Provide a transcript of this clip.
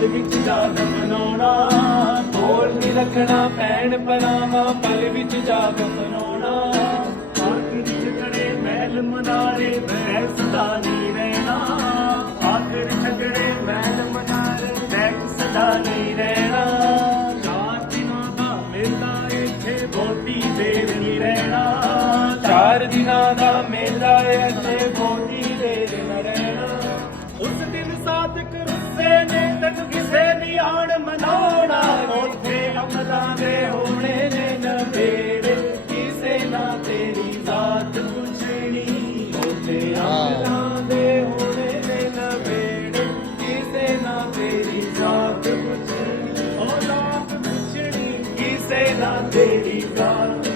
ਪਲ ਵਿੱਚ ਜਾਗ ਮਨਾਉਣਾ, ਕੋਲ ਨੀ ਰੱਖਣਾ ਭੈਣ ਭਰਾਵਾਂ ਪਲ ਵਿੱਚ ਜਾਗ ਮਨਾਉਣਾ। ਆਖਿਰ ਝਗੜੇ ਮਹਿਲ ਮਨਾਰੇ ਬਹਿ ਸਦਾ ਨਹੀਂ ਰਹਿਣਾ, ਆਖਿਰ ਝਗੜੇ ਮਹਿਲ ਮਨਾਰੇ ਬਹਿ ਸਦਾ ਨਹੀਂ ਰਹਿਣਾ। ਚਾਰ ਦਿਨਾਂ ਦਾ ਮੇਲਾ ਇੱਥੇ ਬਹੁਤੀ ਦੇਰ ਨਹੀਂ ਰਹਿਣਾ, ਚਾਰ ਦਿਨਾਂ ਦਾ ਮੇਲਾ ਇੱਥੇ ਬਹੁਤੀ ਦੇਰ ਨਹੀਂ ਰਹਿਣਾ। ਉਸ ਦਿਨ ਸਾਧਕ ਰੁੱਸੇ ਨੇ ਤੈਨੂੰ ਕਿਸੇ ਦੀ ਆਣ ਮਨਾਉਣਾ, ਉੱਥੇ ਅਮਲਾਂ ਦੇ ਹੋਣੇ ਨੇ ਨਵੇੜੇ ਕਿਸੇ ਨਾ ਤੇਰੀ ਜ਼ਾਤ ਪੁੱਛਣੀ, ਉੱਥੇ ਅਮਲਾਂ ਦੇ ਹੋਣੇ ਨੇ ਨਵੇੜੇ ਕਿਸੇ ਨਾ ਤੇਰੀ ਜ਼ਾਤ ਪੁੱਛਣੀ, ਔਲਾਦ ਪੁੱਛਣੀ ਕਿਸੇ ਨਾ ਤੇਰੀ ਜ਼ਾਤ